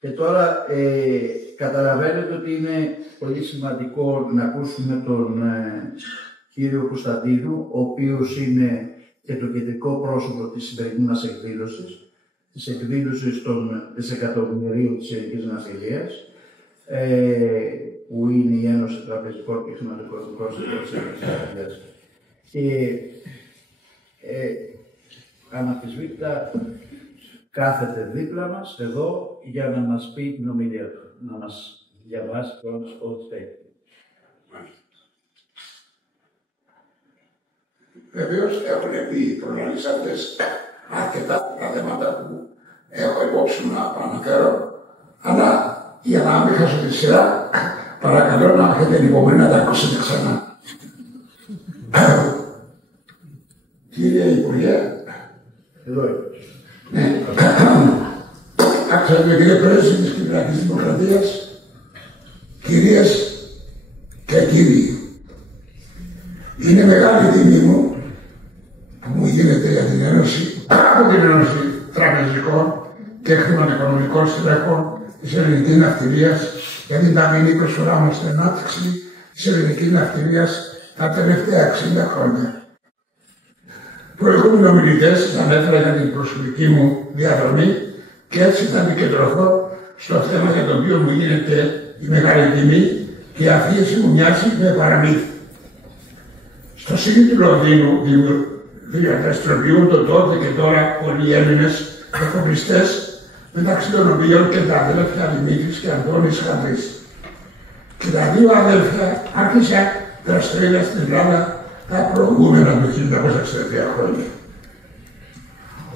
Και τώρα καταλαβαίνετε ότι είναι πολύ σημαντικό να ακούσουμε τον κύριο Κωνσταντίνου, ο οποίος είναι και το κεντρικό πρόσωπο της σημερινής μας εκδήλωσης, της εκδήλωσης των δισεκατομμυρίων της ελληνικής ναυτιλίας, που είναι η Ένωση Τραπεζικών και Χρηματοοικονομικών Συνδικών της Ελληνικής. Και αναμφισβήτητα κάθεται δίπλα μας εδώ για να μας πει την ομιλία του, να μας διαβάσει πρώτος ό,τι θέλει. Βεβαίως έχουν πει οι προλαλήσαντες αρκετά τα θέματα που έχω υπόψη μου να αναφέρω, αλλά για να μην χάσω τη σειρά, παρακαλώ να έχετε την υπομονή να τα ακούσετε ξανά. Κύριε Υπουργέ, εδώ είμαι. Ναι, άκουσα κύριε Πρόεδρε της Κυπριακής Δημοκρατίας, κυρίες και κύριοι, είναι μεγάλη τιμή μου που μου γίνεται για την Ένωση, από την Ένωση Τραπεζικών και Χρηματοοικονομικών Στελέχων της Ελληνικής Ναυτιλίας για την ταμεινή προσφορά μας στην ανάπτυξη της ελληνικής ναυτιλίας τα τελευταία 60 χρόνια. Προηγούμενοι ομιλητές ανέφεραν για την προσωπική μου διαδρομή και έτσι θα επικεντρωθώ στο θέμα για το οποίο μου γίνεται η μεγάλη τιμή και η αφήγηση μου μοιάζει με παραμύθι. Στο Σύλλογο του Λονδίνου δραστηριοποιούνται τότε και τώρα πολλοί Έλληνες εφοπλιστές, μεταξύ των οποίων και τα αδέλφια Δημήτρης και Αντώνης Χαντρής. Και τα δύο αδέλφια άρχισαν δραστηριότητα στην Ελλάδα τα προηγούμενα του 1963 χρόνια.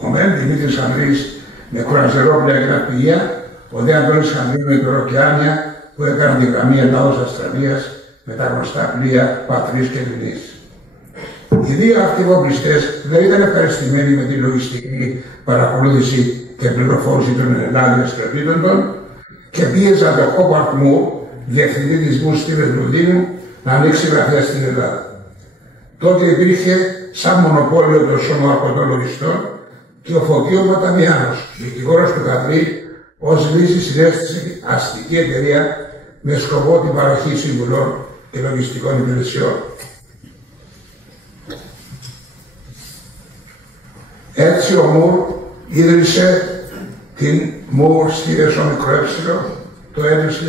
Ο μεν Δημήτρης Χανδρής με κουραζερόπλαια και ναυπηγεία, ο δε Αντώνης Χανδρής με υπεροκεάνια που έκαναν τη γραμμή Ελλάδος-Αυστραλίας με τα γνωστά πλοία Πατρίς και Λινής. Οι δύο αυτοί εφοπλιστές δεν ήταν ευχαριστημένοι με τη λογιστική παρακολούθηση και πληροφόρηση των Ελλάδων στρατήτων και πίεζαν τον Χόμπαρτ Μουρ, διευθυντή της Μουστήρες Λονδίνου, να ανοίξει γραφεία στην Ελλάδα. Τότε υπήρχε σαν μονοπόλιο των σωματοπατών λογιστών και ο Φωτίος Ματαμιάνος, δικηγόρος του Χανδρή, ως λύση συνέστησε αστική εταιρεία με σκοπό την παροχή συμβουλών και λογιστικών υπηρεσιών. Έτσι ο Μουρ ίδρυσε την Μουρ Στήρες ΟΜΕ το έτος 1963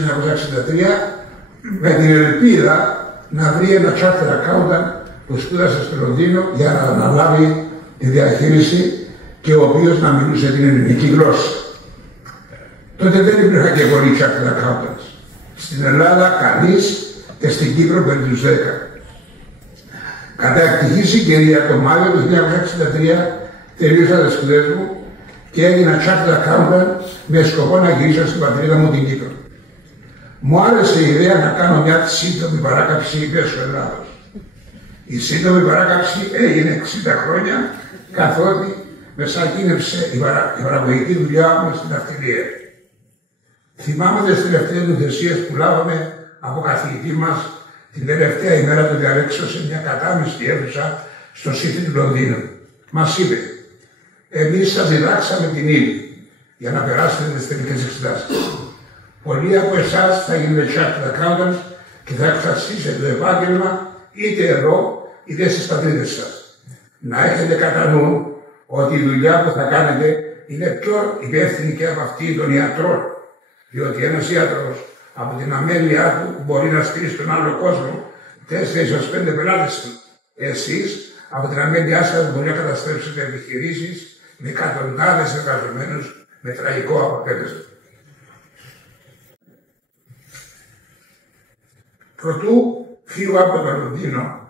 με την ελπίδα να βρει ένα charter accountant που σπούδασε στο Λονδίνο για να αναλάβει τη διαχείριση και ο οποίος να μιλούσε την ελληνική γλώσσα. Τότε δεν υπήρχαν και πολλοί charter accountants. Στην Ελλάδα κανείς και στην Κύπρο περί τους 10. Κατά ευτυχή συγκυρία το Μάιο του 1963 τελείωσα τις σπουδές μου και έγινα charter accountant με σκοπό να γυρίσω στην πατρίδα μου την Κύπρο. Μου άρεσε η ιδέα να κάνω μια σύντομη παράκαψη υπέσου Ελλάδος. Η σύντομη παράκαψη έγινε 60 χρόνια, καθότι μεσακίνευσε η παραγωγική δουλειά μου στην ναυτιλία. Θυμάμαι τις τελευταίες νουθεσίες που λάβαμε από καθηγητή μας την τελευταία ημέρα του διαλέξεως σε μια κατάμειστη αίθουσα στο City του Λονδίνου. Μας είπε, εμείς σας διδάξαμε την ύλη για να περάσετε τις τελικές εξετάσεις. Πολλοί από εσάς θα γίνετε chartered accountants και θα εξασίσετε το επάγγελμα είτε εδώ είτε στις πατρίδες σας. Να έχετε κατά νου ότι η δουλειά που θα κάνετε είναι πιο υπεύθυνη και από αυτή των ιατρών. Διότι ένας ιατρός από την αμέλειά του μπορεί να στείλει στον άλλο κόσμο 4-5 πελάτες του. Εσείς από την αμέλειά σας μπορεί να καταστρέψετε επιχειρήσεις με εκατοντάδες εργαζομένους με τραγικό αποτέλεσμα. Προτού φύγω από το Λονδίνο,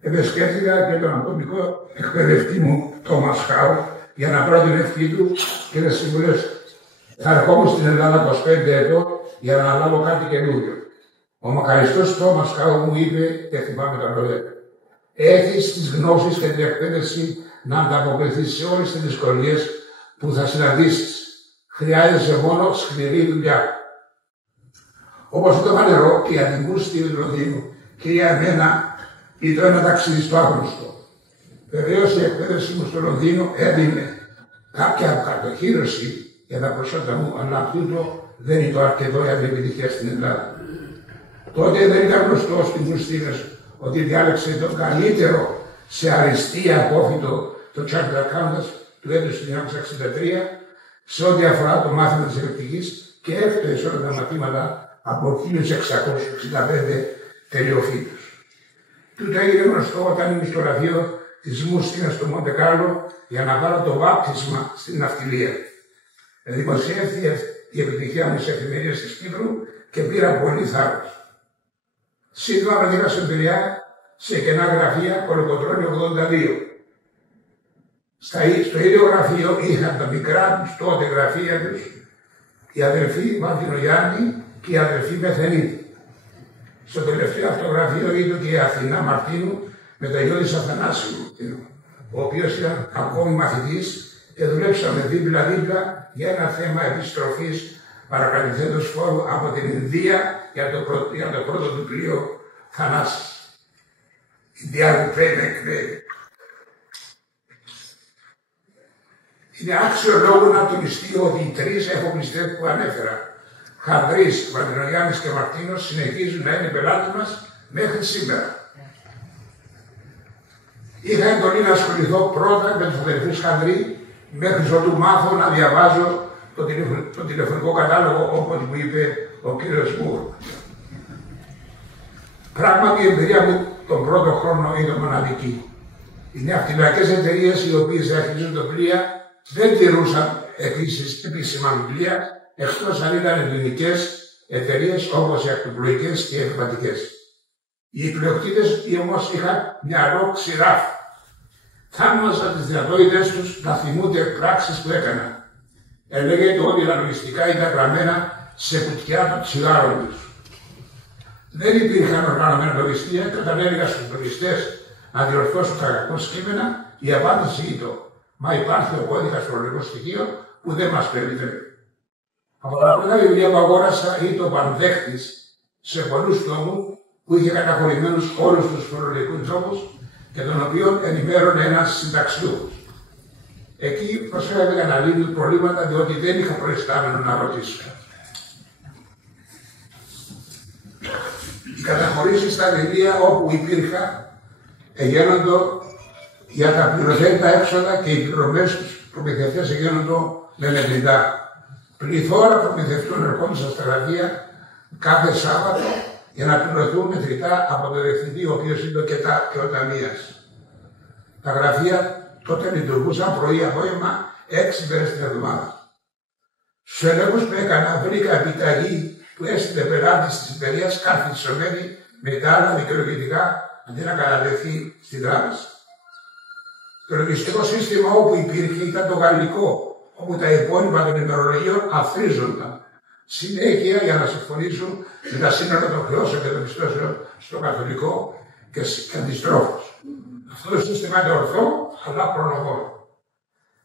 επισκέφθηκα και τον ατομικό εκπαιδευτή μου, Τόμας Χάου, για να βρω την ευχή του και τις συμβουλές. Θα ερχόμουν στην Ελλάδα 25 ετών για να αναλάβω κάτι καινούριο. Ο μακαριστός Τόμας Χάου μου είπε, και θυμάμαι τα λόγια, έχεις τις γνώσεις και την εκπαίδευση να ανταποκριθείς σε όλες τις δυσκολίες που θα συναντήσεις. Χρειάζεσαι μόνο σκληρή δουλειά. Όπως το φανερό και η αντιμούση του Λονδίνου και για εμένα ήταν ένα ταξίδι στο άγνωστο. Βεβαίως η εκπαίδευση μου στο Λονδίνο έδινε κάποια αποκατοχήρωση για τα προσόντα μου, αλλά τούτο δεν ήταν αρκετό για την επιτυχία στην Ελλάδα. Τότε δεν ήταν γνωστό στην Μουστίνες ότι διάλεξε το καλύτερο σε αριστεία απόφοιτο το Chartered Accountants του έτους του 1963 σε ό,τι αφορά το μάθημα της ελεκτικής και έφτασε σε όλα τα μαθήματα από 1665 τελειοφύτους. Τούτο έγινε γνωστό όταν ήμουν στο γραφείο της Μουστίνας στο Μοντε Κάρλο για να πάρω το βάπτισμα στην ναυτιλία. Δημοσιεύθηκε η επιτυχία μου σε εφημερίες της Κύπρου και πήρα πολύ θάρρος. Σύντομα βρεθήκα στην Πειραιά σε κενά γραφεία Κολοκοτρώνη 82. Στο ίδιο γραφείο είχαν τα μικρά τους τότε γραφεία τους οι αδελφοί Μαρτινογιάννη και οι αδελφοί Μεθενίτη. Στο τελευταίο αυτό γραφείο ήταν και η Αθηνά Μαρτίνου με τα Γιώργης Αθανάσιου, ο οποίος ήταν ακόμη μαθητής και δουλέψαμε δίπλα-δίπλα για ένα θέμα επιστροφής παρακαλυφθέντος φόρου από την Ινδία για το πρώτο του πλοίο Θανάση. Ινδιάνου Πρέμεκ. Είναι άξιο λόγο να τονιστεί ότι οι τρεις εφοπλιστές που ανέφερα, Χανδρής, Μαρτινογιάννης και Μαρτίνος, συνεχίζουν να είναι πελάτες μας μέχρι σήμερα. Είχα εντολή να ασχοληθώ πρώτα με τους αδελφούς Χανδρή, μέχρι ότου μάθω να διαβάζω το τηλεφωνικό κατάλογο όπως μου είπε ο κύριος Μουρ. Πράγματι η εμπειρία μου τον πρώτο χρόνο ήταν μοναδική. Οι ναυτιλιακές εταιρείες οι οποίες διαχειρίζουν το πλοία δεν τηρούσαν επίσης επίσημα βιβλία, εκτός αν ήταν ελληνικές εταιρείες όπως οι ακτοπλοϊκές και οι επιβατικές. Οι πλειοκτήτες όμως είχαν μυαλό ξηράφ. Θαύμαζαν τις δυνατότητες τους να θυμούνται πράξεις που έκαναν. Έλεγε ότι τα λογιστικά ήταν γραμμένα σε κουτιά των τσιγάρων τους. Δεν υπήρχαν οργανωμένα λογιστήρια και όταν έλεγα στους λογιστές να διορθώσουν τα κακό κείμενα, η απάντηση ήταν: μα υπάρχει ο κώδικας φορολογικό στοιχείο που δεν μας περιτρέπει. Από τα πρώτα βιβλία που αγόρασα ήταν ο πανδέχτης σε πολλούς τόμους που είχε καταχωρημένους όλους τους φορολογικούς τρόπους και τον οποίο ενημέρωνε ένας συνταξιούχος. Εκεί προσέφερε να λύνουν προβλήματα διότι δεν είχα προϊστάμενο να ρωτήσω. Οι καταχωρήσεις στα βιβλία όπου υπήρχα εγένοντο για τα πληρωθέντα έξοδα και οι πληρωμές στους προμηθευτές εγένοντο με μετρητά. Πληθώρα προμηθευτών ερχόντουσαν στα γραφεία κάθε Σάββατο για να πληρωθούν μετρητά από το διευθυντή, ο οποίος ήταν και ο ταμείας. Τα γραφεία τότε λειτουργούσαν πρωί-απόγευμα 6 μέρες την εβδομάδα. Στους ελέγχους που έκανα βρήκα επιταγή που έστειλε πελάτης της εταιρείας καρφισωμένη με τα άλλα δικαιολογητικά αντί να καταδεχθεί στην τράπεζα. Το λογιστικό σύστημα όπου υπήρχε ήταν το γαλλικό, όπου τα υπόλοιπα των ημερολογίων αθρίζονταν συνέχεια για να συμφωνήσουν με τα σύνορα των χρεώσεων και των πιστώσεων στο καθολικό και αντιστρόφως. Αυτό το σύστημα είναι ορθό, αλλά προνομό.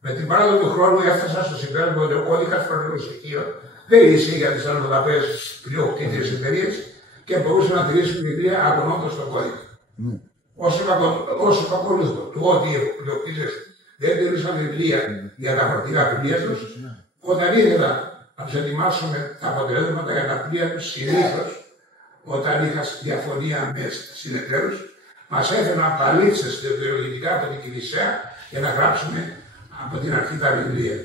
Με την παράδοση του χρόνου έφτασα στο συμπέρασμα ότι ο κώδικας φορολογικού στοιχείων δεν ισχύει για τις αλλοδαπές πλειοκτήτριες εταιρείες και μπορούσαν να τηρήσουν βιβλία αγωνώντας στον κώδικα. Όσο επακολούθω του ότι οι πλειοκτήτριες δεν τηρούσαν βιβλία για τα χαρτιά βιβλία τους, όταν ήθελα να τους ετοιμάσουμε τα αποτελέσματα για τα πλοία τους, συνήθως όταν είχα διαφωνία με συνεταίρους, μας έφεραν παλίτσες δευτερολογητικά από την Κινησέα για να γράψουμε από την αρχή τα βιβλία.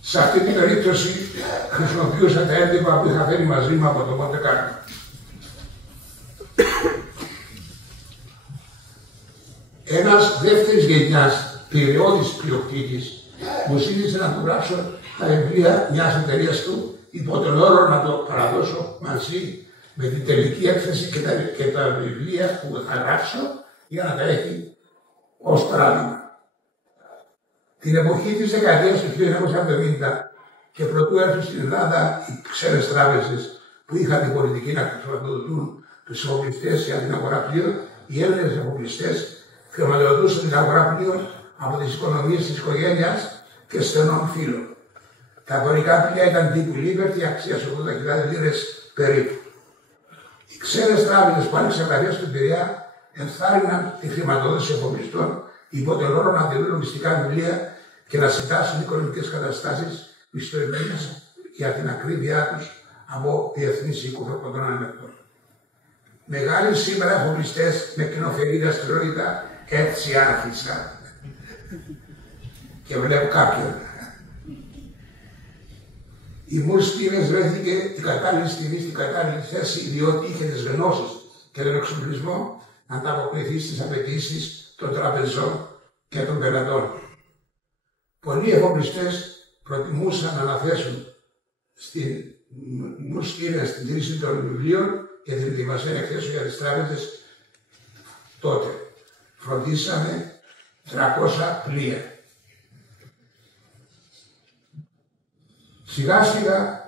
Σε αυτή την περίπτωση χρησιμοποιούσα τα έντυπα που είχα φέρει μαζί μου από το Μοντε Κάρλο. Ένας δεύτερης γενιάς πυραιώδης πλειοκτήτης μου ζήτησε να του γράψω τα βιβλία μιας εταιρείας του υπό τον όρο να το παραδώσω μαζί με την τελική έκθεση και τα βιβλία που θα γράψω για να τα έχει ως παράδειγμα. Την εποχή της δεκαετίας του 1970 και προτού έρθουν στην Ελλάδα οι ξένες τράπεζες που είχαν την πολιτική να χρηματοδοτούν τους εφοπλιστές για την αγορά πλοίων, οι Έλληνες εφοπλιστές χρηματοδοτούσαν την αγορά πλοίων από τις οικονομίες της οικογένειας και στενών φίλων. Τα αγορικά πλοία ήταν τύπου Liberty, αξίας 80.000 λίρες περίπου. Οι ξένες τράπεζες που άνοιξαν γραφεία στην Πειραιά ενθάρρυναν τη χρηματοδότηση εφοπλιστών υπό τον όρο να δηλώνουν μυστικά βιβλία και να συντάσσουν οικονομικές καταστάσεις μισθοευμένες για την ακρίβειά τους από διεθνείς οίκους των ανεκτών. Μεγάλοι σήμερα εφοπλιστές με κοινοφελή δραστηριότητα έτσι άρχισαν. Και βλέπω κάποιον. Η Μουρστίνες βρέθηκε την κατάλληλη στιγμή στην κατάλληλη θέση, διότι είχε τις γνώσεις και τον εξοπλισμό να ανταποκριθεί στις απαιτήσεις των τραπεζών και των πελατών. Πολλοί εφοπλιστές προτιμούσαν να αναθέσουν στην Μουρστίνες την τήρηση των βιβλίων και την ετοιμασία εκθέσεων για τις τράπεζες. Τότε φροντίσαμε 300 πλοία. Σιγά σιγά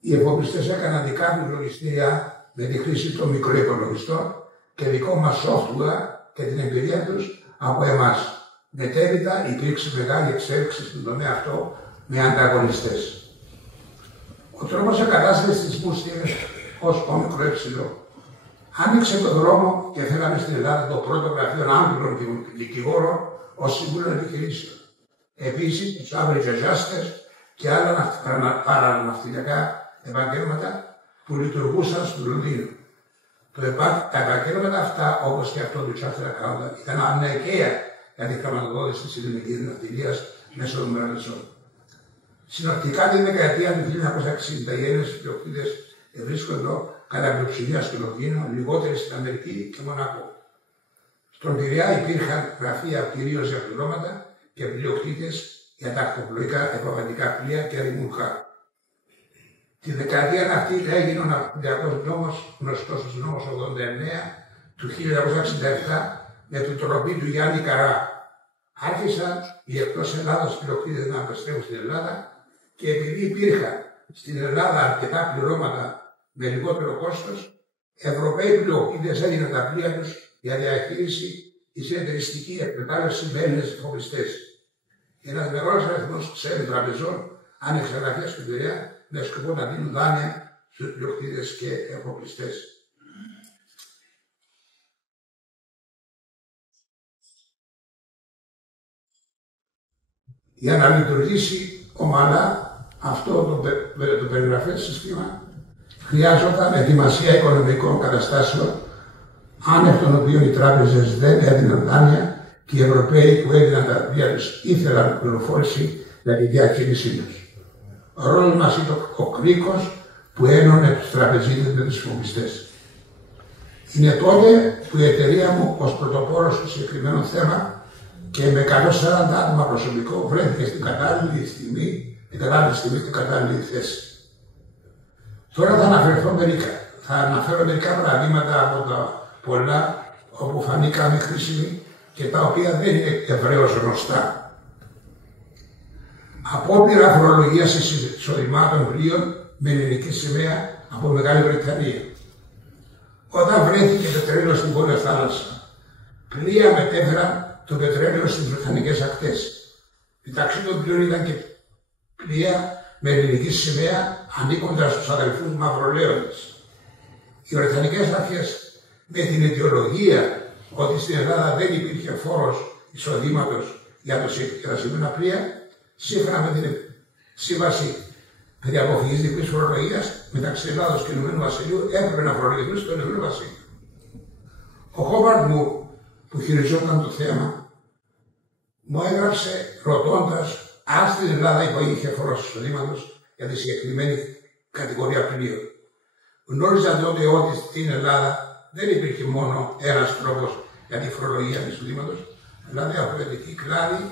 οι εφοπλιστές έκαναν δικά τους λογιστήρια με τη χρήση των μικροϋπολογιστών και δικό μας software και την εμπειρία τους από εμάς. Μετέπειτα υπήρξε μεγάλη εξέλιξη στον τομέα αυτό με ανταγωνιστές. Ο τρόπος εγκατάστασης της Μουρστίνες ως όμικρο έψιλο άνοιξε τον δρόμο και φέραμε στην Ελλάδα το πρώτο γραφείο Άγγλων δικηγόρων ως σύμβουλο επιχειρήσεων. Επίσης, τους average adjusters και άλλα παραναυτιλιακά επαγγέλματα που λειτουργούσαν στο Λονδίνο. Τα επαγγέλματα αυτά, όπως και αυτό του Charter Accountant, ήταν αναγκαία για την χρηματοδότηση της ελληνικής ναυτιλίας μέσω των μεραλισσών. Συνοπτικά την δεκαετία του 1960 οι Έλληνες ιδιοκτήτες βρίσκονται κατά πλειοψηφία στο Λονδίνο, λιγότεροι στην Αμερική και Μονακό. Στον Πειραιά υπήρχαν γραφεία κυρίως για πληρώματα και πλειοκτήτες για τα ακτοπλοϊκά επαγγελματικά πλοία και ρημουλκά. Τη δεκαετία αυτή έγινε ο ναυτιλιακός νόμος, γνωστός ως νόμος 89 του 1967, με την τροπή του Γιάννη Καρά. Άρχισαν οι εκτός Ελλάδας πλειοκτήτες να επιστρέφουν στην Ελλάδα και επειδή υπήρχαν στην Ελλάδα αρκετά πληρώματα με λιγότερο κόστος, Ευρωπαίοι πλειοκτήτες έδιναν τα πλοία τους για διαχείριση ή συνεταιριστική εκμετάλλευση με Έλληνες εφοπλιστές. Ένας μεγάλος αριθμός ξένων τραπεζών άνοιξε γραφεία στην Πειραιά με σκοπό να δίνουν δάνεια στους πλειοκτήτες και εφοπλιστές. Για να λειτουργήσει ομαλά αυτό το περιγραφές σύστημα, χρειάζονταν ετοιμασία οικονομικών καταστάσεων, άνευ των οποίων οι τράπεζες δεν έδιναν δάνεια και οι Ευρωπαίοι που έδιναν τα βιβλία τους ήθελαν πληροφόρηση για τη διαχείρισή τους. Ο ρόλος μας ήταν ο κρίκος που ένωνε τους τραπεζίτες με τους εφοπλιστές. Είναι τότε που η εταιρεία μου ως πρωτοπόρος στο συγκεκριμένο θέμα και με 140 άτομα προσωπικό βρέθηκε στην κατάλληλη στιγμή, στην κατάλληλη θέση. Τώρα θα αναφέρω μερικά παραδείγματα από τα πολλά όπου φανήκαμε χρήσιμοι και τα οποία δεν είναι ευρέως γνωστά. Απόπειρα φορολογίας εισοδημάτων πλοίων με ελληνική σημαία από Μεγάλη Βρετανία. Όταν βρέθηκε πετρέλαιο στην Βόρεια Θάλασσα, πλοία μετέφεραν το πετρέλαιο στις βρετανικές ακτές. Μεταξύ των πλοίων ήταν και πλοία με ελληνική σημαία ανήκοντας στους αδελφούς Μαυρολέοντες. Οι βρετανικές αρχές με την αιτιολογία ότι στην Ελλάδα δεν υπήρχε φόρος εισοδήματος για τα σημερινά πλοία, σύμφωνα με την σύμβαση περί αποφυγής διπλής φορολογίας μεταξύ Ελλάδος και Ηνωμένου Βασιλείου, έπρεπε να φορολογηθούν στο Ηνωμένο Βασίλειο. Ο Χόβαρντ μου, που χειριζόταν το θέμα, μου έγραψε ρωτώντας αν στην Ελλάδα υπήρχε φόρος εισοδήματος για τη συγκεκριμένη κατηγορία πλοίων. Γνώριζαν τότε ότι στην Ελλάδα δεν υπήρχε μόνο ένας τρόπος για τη φορολογία του εισοδήματος, αλλά διαφορετικοί κλάδοι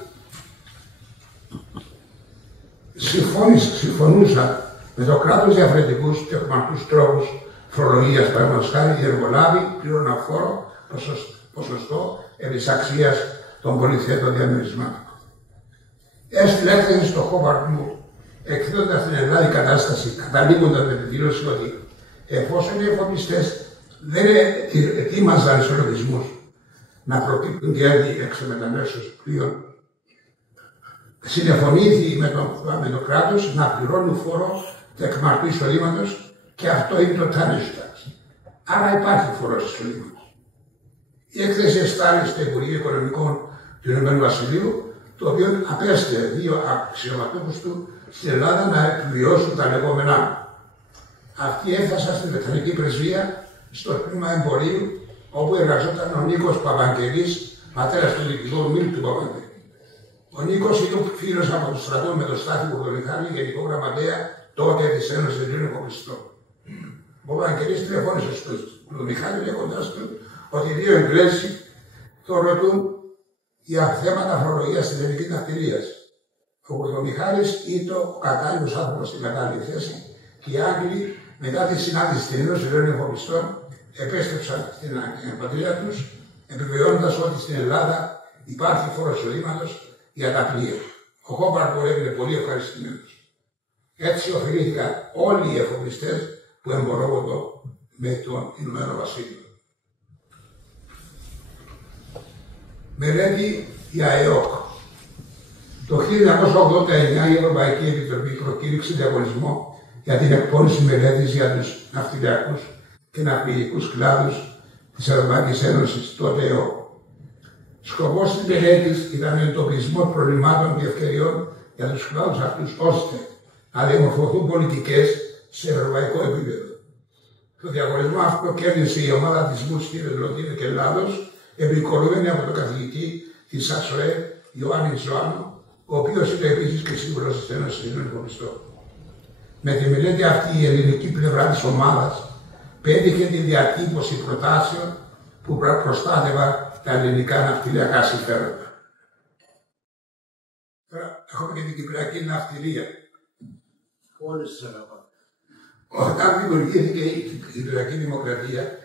συμφωνούσαν με το κράτος διαφορετικούς και εχμαλωτούς τρόπους φορολογίας. Παραδείγματος χάρη, οι εργολάβοι πλήρωναν φόρο ποσοστό επί αξίας των πολυθέτων διαμερισμάτων. Έστειλε έκθεση στο Χόβαρντ μου, εκθέτοντας την Ελλάδα η κατάσταση, καταλήγοντας με τη δήλωση ότι εφόσον οι εφοπλιστές δεν ετοίμαζαν ισολογισμούς να προκύπτουν κέρδη εξ μεταμέσως πλοίων, συνεφωνήθη με το κράτος να πληρώνουν φόρο του εκμαρτού εισοδήματος και αυτό είναι το tonnage tax. Άρα υπάρχει φόρος εισοδήματος. Η έκθεση εστάλει στο Υπουργείο Οικονομικών του Ηνωμένου Βασιλείου, το οποίο απέστειλε 2 αξιωματούχους του στην Ελλάδα να επιβιώσουν τα λεγόμενά. Αυτοί έφτασαν στην Βρετανική Πρεσβεία στο τμήμα εμπορίου, όπου εργαζόταν ο Νίκος Παπαγγελής, πατέρας του δικηγόρου Μίλτου Παπαγγελή. Ο Νίκος είναι φίλος από το στρατό με τον Στάθη Κουρδομιχάλη, γενικό γραμματέα τότε της Ένωσης Ελλήνων Κομμουνιστών. Ο Παπαγγελής τηλεφώνησε στον Κουρδομιχάλη λέγοντας του ότι 2 Εγγλέζοι το ρωτούν για θέματα φορολογίας της ελληνικής ναυτιλίας. Ο Κουρδομιχάλης ήταν ο κατάλληλος άνθρωπος στην κατάλληλη θέση και οι Άγγλοι μετά τη συνάντηση στην Ένωση Ελλήνων Κομμουνιστών επέστρεψαν στην πατρίδα τους, επιβεβαιώνοντας ότι στην Ελλάδα υπάρχει φόρος εισοδήματος για τα πλοία. Ο Χόμπαρντ έγινε πολύ ευχαριστημένος. Έτσι ωφελήθηκαν όλοι οι εφοπλιστές που εμπορεύονται με τον Ηνωμένο Βασίλειο. Μελέτη για ΑΕΟΚ. Το 1989 η Ευρωπαϊκή Επιτροπή προκήρυξε διαγωνισμό για την εκπόνηση μελέτης για τους ναυτιλιακούς και ναυπηγικούς κλάδους της Ευρωπαϊκής Ένωσης, τότε ΕΟΚ. Σκοπός της μελέτης ήταν ο εντοπισμός προβλημάτων και ευκαιριών για τους κλάδους αυτούς, ώστε να διαμορφωθούν πολιτικές σε ευρωπαϊκό επίπεδο. Το διαγωνισμό αυτό κέρδισε η ομάδα της Βουλής Λονδίνου και Ελλάδος, επικολούμενη από τον καθηγητή της ΑΣΟΕ, Ιωάννη Ζωάννου, ο οποίος ήταν επίσης και σύμβουλος της Ένωσης Ελλήνων Κομμουνιστών. Με τη μελέτη αυτή η ελληνική πλευρά της ομάδας πέτυχε τη διατύπωση προτάσεων που προστάτευαν τα ελληνικά ναυτιλιακά συμφέροντα. Τώρα έχουμε και την κυπριακή ναυτιλία. Όλες τις αγαπάμε. Όταν δημιουργήθηκε η Κυπριακή Δημοκρατία,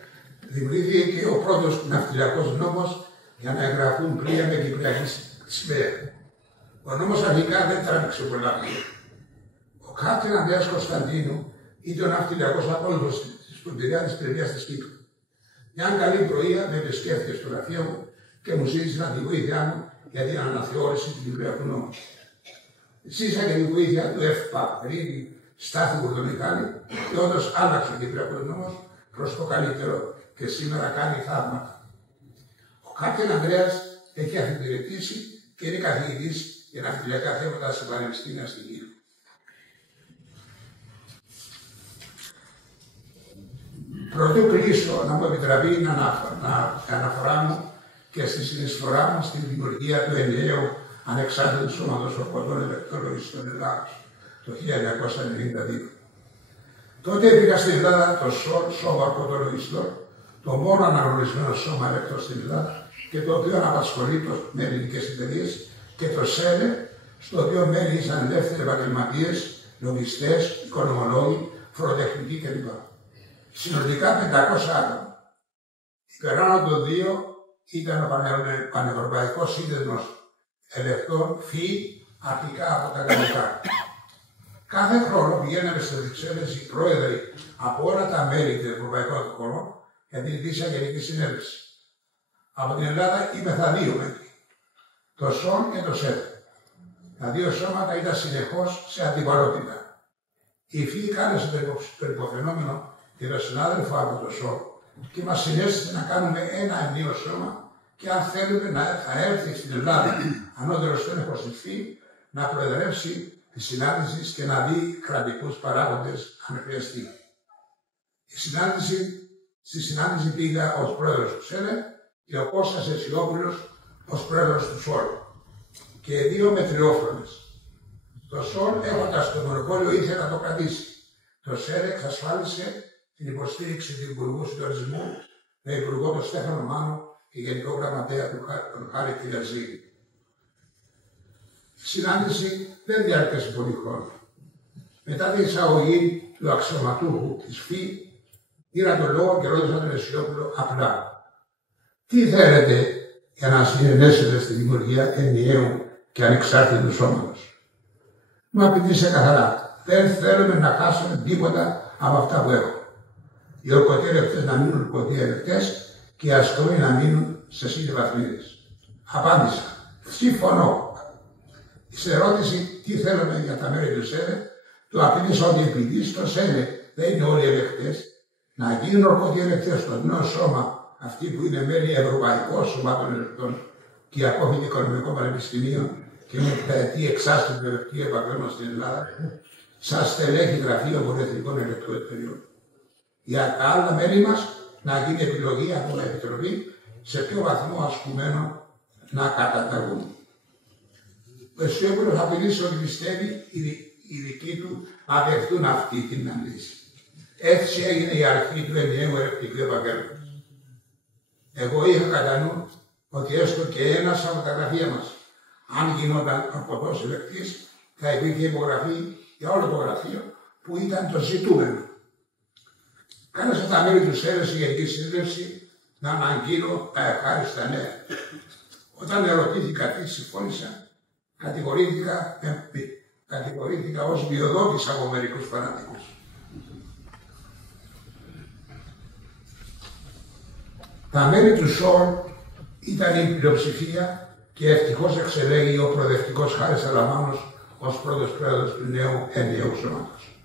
δημιουργήθηκε και ο πρώτος ναυτιλιακός νόμος για να εγγραφούν πλοία με κυπριακή σημαία. Ο νόμος αρχικά δεν τράβηξε πολλά πλοία. Ο Κάπτεν Ανδρέας Κωνσταντίνου ήταν ο ναυτιλιακός απόλυτος στον Πειραιά της Πρεβείας της Κύπρου. Μια καλή πρωία με επισκέφθηκε στο γραφείο μου και μου ζήτησαν τη βοήθειά μου για την αναθεώρηση του Κυπριακού νόμου. Ζήσα και τη βοήθεια του ΕΦΠΑ, Ρήνη, Στάθη Κουρδομιχάλη, και όντως άλλαξε ο Κυπριακός νόμος προς το καλύτερο και σήμερα κάνει θαύματα. Ο Κάπτεν Ανδρέας έχει αφιπηρετήσει και είναι καθηγητής για ναυτιλιακά θέματα σε πανεπιστήμια στην Κύπρο. Πρωτού κλείσω, να μου επιτραπεί να αναφορά μου και στη συνεισφορά μου στην δημιουργία του ενιαίου ανεξάρτητου σώματος ορκωτών ελεκτρολογιστών Ελλάδος το 1992. Τότε πήγα στην Ελλάδα το Σώμα Ορκωτολογιστών, το μόνο αναγνωρισμένο σώμα ελεκτρών στην Ελλάδα και το οποίο απασχολεί με ελληνικές εταιρείες, και το ΣΕΡΕ, στο οποίο μέλη ήσαν ελεύθεροι επαγγελματίες, λογιστές, οικονομολόγοι, φοροτεχνικοί κλπ. Συνολικά 500 άτομα. Υπεράνω των 2 ήταν ο Πανευρωπαϊκός Σύνδεσμος Ελεκτών ΦΥ, αρχικά από τα γαλλικά. Κάθε χρόνο πηγαίναμε στις Βρυξέλλες οι πρόεδροι από όλα τα μέλη των Ευρωπαϊκών χωρών για την ετήσια Γενική Συνέλευση. Από την Ελλάδα ήμεθα 2 μέλη, το ΣΟΝ και το ΣΕΔ. Τα 2 σώματα ήταν συνεχώς σε αντιπαλότητα. Η ΦΥ κάλεσε το υποφαινόμενο και τον συνάδελφο από το ΣΟΝ και μας συνέστησε να κάνουμε ένα ενίο σώμα και αν θέλουμε θα έρθει στην Ελλάδα ανώτερος τέλεχος της ΦΥ να προεδρεύσει τη συνάντηση και να δει κρατικούς παράγοντες αν χρειαστεί. Στη συνάντηση πήγα ως πρόεδρος του ΣΕΡΕ και ο Κώστας Εσιόπουλος ως πρόεδρος του ΣΟΛ και 2 μετριόφρονες. Το ΣΟΛ, έχοντας το μονοπόλιο, ήθελε να το κρατήσει. Το ΣΕΡΕ εξασφάλισε την υποστήριξη του Υπουργού Συντονισμού με υπουργό τον Στέφανο Μάνο και γενικό γραμματέα τον Χάρη Κυραζίδη. Η συνάντηση δεν διάρκεσε πολύ χρόνο. Μετά την εισαγωγή του αξιωματούχου της ΦΥ, πήρα τον λόγο και ρώτησα τον Εσιόπουλο απλά: τι θέλετε για να συνενέσετε στη δημιουργία ενιαίου και ανεξάρτητου σώματος? Μου απαντήσε καθαρά: δεν θέλουμε να χάσουμε τίποτα από αυτά που έχουμε. Οι ορκωτοί ελεκτές να μείνουν ορκωτοί ελεκτές και οι ασκούμενοι να μείνουν σε βαθμίδες. Απάντησα: συμφωνώ. Στην ερώτηση τι θέλουμε για τα μέλη του ΣΕΡΕ, του απειλήσα ότι επειδή στο ΣΕΡΕ δεν είναι όλοι ελεκτές, να γίνουν ορκωτοί ελεκτές στο νέο σώμα αυτοί που είναι μέλη Ευρωπαϊκών Σωμάτων Ελεκτών και η Απόφοιτη Οικονομικών Πανεπιστημίων και με πενταετή εξάσκηση του Ελεκτικού Επαγγέλματος στην Ελλάδα, σαν στελέχη γραφείων Πολυεθνικών Ελεκτικών Εταιρείων. Για τα άλλα μέλη μας να γίνει επιλογή από την Επιτροπή σε ποιο βαθμό ασκουμένο να καταταγούν. Ο Αισιόπουλος απειλήσει ότι πιστεύει οι δικοί του να δεχτούν αυτή την ανάλυση. Έτσι έγινε η αρχή του ενιαίου ελεκτικού επαγγέλματος. Εγώ είχα κατά νου ότι έστω και ένας από τα γραφεία μας, αν γινόταν ορθός ελεκτής, θα υπήρχε υπογραφή για όλο το γραφείο που ήταν το ζητούμενο. Κάλεσα τα μέλη του ΣΕΡΕΣ στη Γενική Συνέλευση να αναγγείλω τα ευχάριστα νέα. Όταν ερωτήθηκα τι συμφώνησα, κατηγορήθηκα ως βιοδότης από μερικούς φανατικούς. Τα μέλη του ΣΟΡ ήταν η πλειοψηφία και ευτυχώς εξελέγει ο προοδευτικός Χάρης Αλαμάνος ως πρώτος πρόεδρος του νέου ενιαίου σώματος.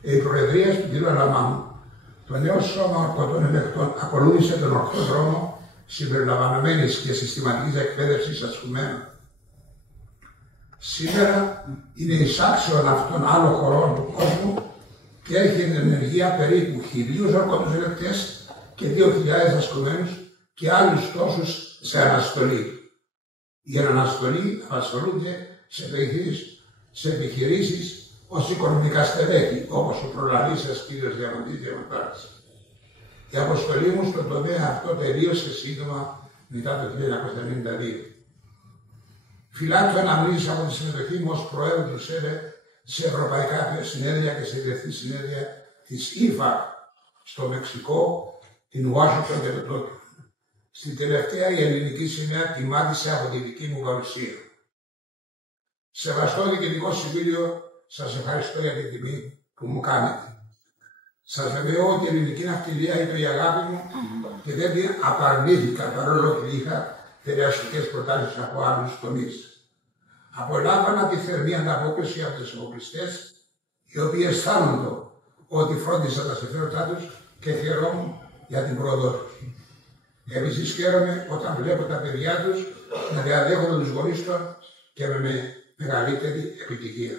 Η προεδρία του κ. Αλαμάνου, το νέο σώμα ορκωτών ελεκτών ακολούθησε τον ορθό δρόμο συμπεριλαμβανομένης και συστηματικής εκπαίδευσης ασκουμένων. Σήμερα είναι εισάξεων αυτών άλλων χωρών του κόσμου και έχει εν ενεργεία περίπου 1.000 ορκωτούς ελεκτές και 2.000 ασκουμένους και άλλους τόσους σε αναστολή. Η αναστολή απασχολούνται σε επιχειρήσεις ως οικονομικά στελέχη, όπως ο προλαλής σας κύριος Διαμαντής Διαμαντάρας. Η αποστολή μου στον τομέα αυτό τελείωσε σύντομα μετά το 1992. Φυλάττω αναμνήσεις από τη συμμετοχή μου ως Προέδρου του ΣΕΡΕ σε ευρωπαϊκά συνέδρια και σε διεθνή συνέδρια της ΙΦΑ στο Μεξικό, την Ουάσιγκτον και το Τόκιο. Στην τελευταία η ελληνική σημαία τιμάτισε από τη δική μου παρουσία. Σεβαστό Διοικητικό Συμβούλιο, σας ευχαριστώ για την τιμή που μου κάνετε. Σας βεβαιώ ότι η ελληνική ναυτιλία είναι η αγάπη μου και δεν την απαρνήθηκα παρόλο που είχα θεραστικές προτάσεις από άλλους τομείς. Απολάμβανα τη θερμή ανταπόκριση από τους εφοπλιστές, οι οποίοι αισθάνονται ότι φρόντισαν τα συμφέροντά τους και χαιρόμουν για την πρόοδό τους. Επίσης χαίρομαι όταν βλέπω τα παιδιά τους να διαδέχονται τους γονείς τους και με μεγαλύτερη επιτυχία.